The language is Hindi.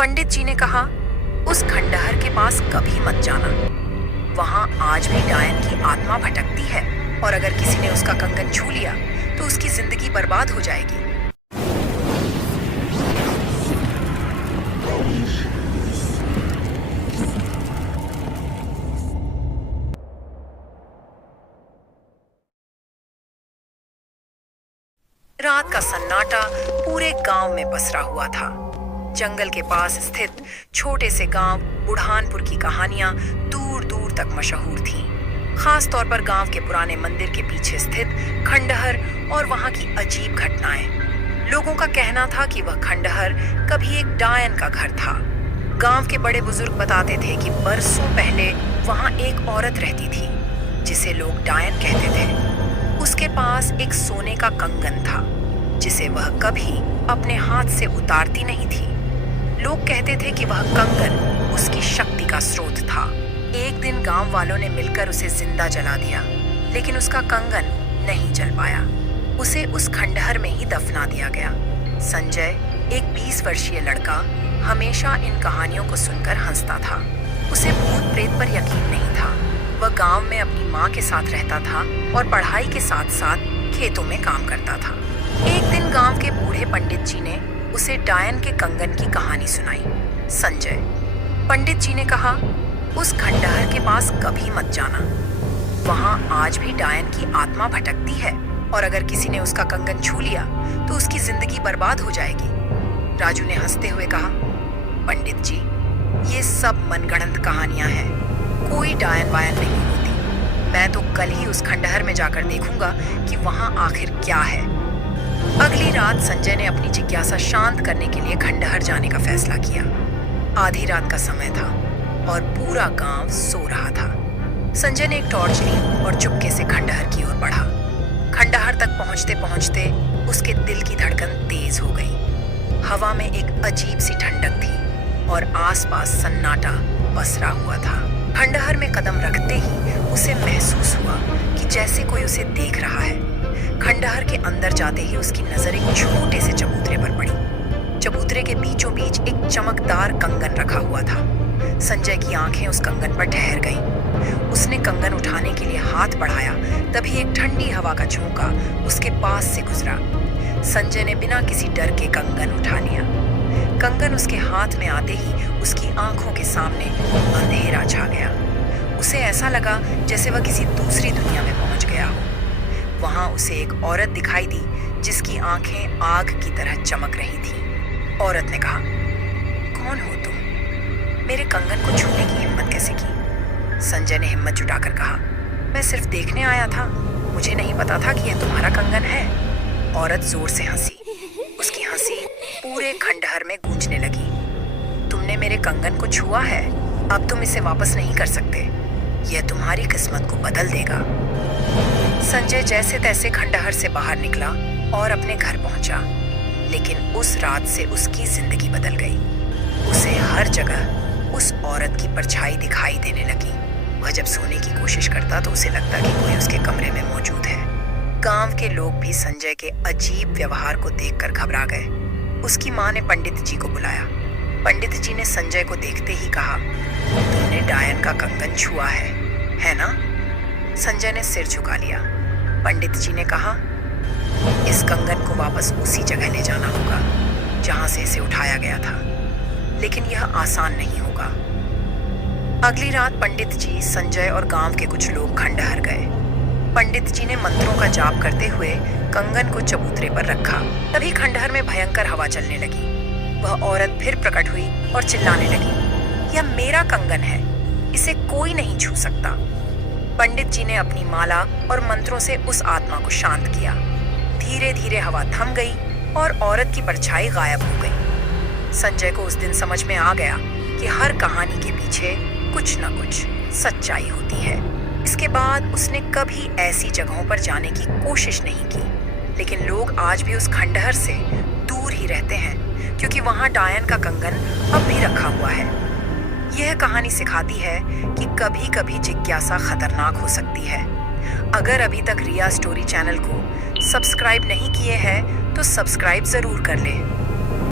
पंडित जी ने कहा, उस खंडहर के पास कभी मत जाना। वहां आज भी डायन की आत्मा भटकती है और अगर किसी ने उसका कंगन छू लिया तो उसकी जिंदगी बर्बाद हो जाएगी। रात का सन्नाटा पूरे गांव में पसरा हुआ था। जंगल के पास स्थित छोटे से गांव बुढ़ानपुर की कहानियां दूर दूर तक मशहूर थीं। खास तौर पर गांव के पुराने मंदिर के पीछे स्थित खंडहर और वहां की अजीब घटनाएं। लोगों का कहना था कि वह खंडहर कभी एक डायन का घर था। गांव के बड़े बुजुर्ग बताते थे कि बरसों पहले वहां एक औरत रहती थी जिसे लोग डायन कहते थे। उसके पास एक सोने का कंगन था जिसे वह कभी अपने हाथ से उतारती नहीं थी। लोग कहते थे कि वह कंगन उसकी शक्ति का स्रोत था। एक दिन गांव वालों ने मिलकर उसे जिंदा जला दिया, लेकिन उसका कंगन नहीं जल पाया। उसे उस खंडहर में ही दफना दिया गया। संजय, एक 20 वर्षीय लड़का, हमेशा इन कहानियों को सुनकर हंसता था। उसे भूत प्रेत पर यकीन नहीं था। वह गांव में अपनी माँ के साथ रहता था और पढ़ाई के साथ साथ खेतों में काम करता था। एक दिन गांव के बूढ़े पंडित जी ने उसे डायन के कंगन की कहानी सुनाई। संजय, पंडित जी ने कहा, उस खंडहर के पास कभी मत जाना। वहां आज भी डायन की आत्मा भटकती है और अगर किसी ने उसका कंगन छू लिया तो उसकी जिंदगी बर्बाद हो जाएगी। राजू ने हंसते हुए कहा, पंडित जी, ये सब मनगढ़ंत कहानियां हैं। कोई डायन वायन नहीं होती। मैं तो कल ही उस खंडहर में जाकर देखूंगा कि वहां आखिर क्या है। अगली रात संजय ने अपनी जिज्ञासा शांत करने के लिए खंडहर जाने का फैसला किया। आधी रात का समय था और पूरा गांव सो रहा था। संजय ने एक टॉर्च ली और चुपके से खंडहर की ओर बढ़ा। खंडहर तक पहुंचते पहुंचते उसके दिल की धड़कन तेज हो गई। हवा में एक अजीब सी ठंडक थी और आसपास सन्नाटा पसरा हुआ था। खंडहर में कदम रखते ही उसे महसूस हुआ कि जैसे कोई उसे देख रहा है। खंडहर के अंदर जाते ही उसकी नजर एक छोटे से चबूतरे पर पड़ी। चबूतरे के बीचों बीच एक चमकदार कंगन रखा हुआ था। संजय की आंखें उस कंगन पर ठहर गईं। उसने कंगन उठाने के लिए हाथ बढ़ाया, तभी एक ठंडी हवा का झोंका उसके पास से गुजरा। संजय ने बिना किसी डर के कंगन उठा लिया। कंगन उसके हाथ में आते ही उसकी आंखों के सामने अंधेरा छा गया। उसे ऐसा लगा जैसे वह किसी दूसरी दुनिया में पहुंच गया हो। वहां उसे एक औरत दिखाई दी जिसकी आंखें आग की तरह चमक रही थीं। औरत ने कहा, कौन हो तुम? मेरे कंगन को छूने की हिम्मत कैसे की? संजय ने हिम्मत जुटाकर कहा, मैं सिर्फ देखने आया था। मुझे नहीं पता था कि यह तुम्हारा कंगन है। औरत जोर से हंसी। उसकी हंसी पूरे खंडहर में गूंजने लगी। तुमने मेरे कंगन को छुआ है, अब तुम इसे वापस नहीं कर सकते। यह तुम्हारी किस्मत को बदल देगा। संजय जैसे तैसे खंडहर से बाहर निकला और अपने घर पहुंचा, लेकिन उस रात से उसकी जिंदगी बदल गई। उसे हर जगह उस औरत की परछाई दिखाई देने लगी। वह जब सोने की कोशिश करता तो उसे लगता कि कोई उसके कमरे में मौजूद है। गांव के लोग भी संजय के अजीब व्यवहार को देखकर घबरा गए। उसकी मां ने पंडित जी को बुलाया। पंडित जी ने संजय को देखते ही कहा, तुमने डायन का कंगन छुआ है ना? संजय ने सिर झुका लिया। पंडित जी ने कहा, इस कंगन को वापस उसी जगह ले जाना होगा जहां से इसे उठाया गया था, लेकिन यह आसान नहीं होगा। अगली रात पंडित जी, संजय और गांव के कुछ लोग खंडहर गए। पंडित जी ने मंत्रों का जाप करते हुए कंगन को चबूतरे पर रखा। तभी खंडहर में भयंकर हवा चलने लगी। वह औरत फिर प्रकट हुई और चिल्लाने लगी, यह मेरा कंगन है, इसे कोई नहीं छू सकता। पंडित जी ने अपनी माला और मंत्रों से उस आत्मा को शांत किया। धीरे धीरे हवा थम गई और औरत की परछाई गायब हो गई। संजय को उस दिन समझ में आ गया कि हर कहानी के पीछे कुछ न कुछ सच्चाई होती है। इसके बाद उसने कभी ऐसी जगहों पर जाने की कोशिश नहीं की, लेकिन लोग आज भी उस खंडहर से दूर ही रहते हैं क्योंकि वहां डायन का कंगन अब भी रखा हुआ है। यह कहानी सिखाती है कि कभी कभी जिज्ञासा खतरनाक हो सकती है। अगर अभी तक रिया स्टोरी चैनल को सब्सक्राइब नहीं किए हैं तो सब्सक्राइब जरूर कर लें।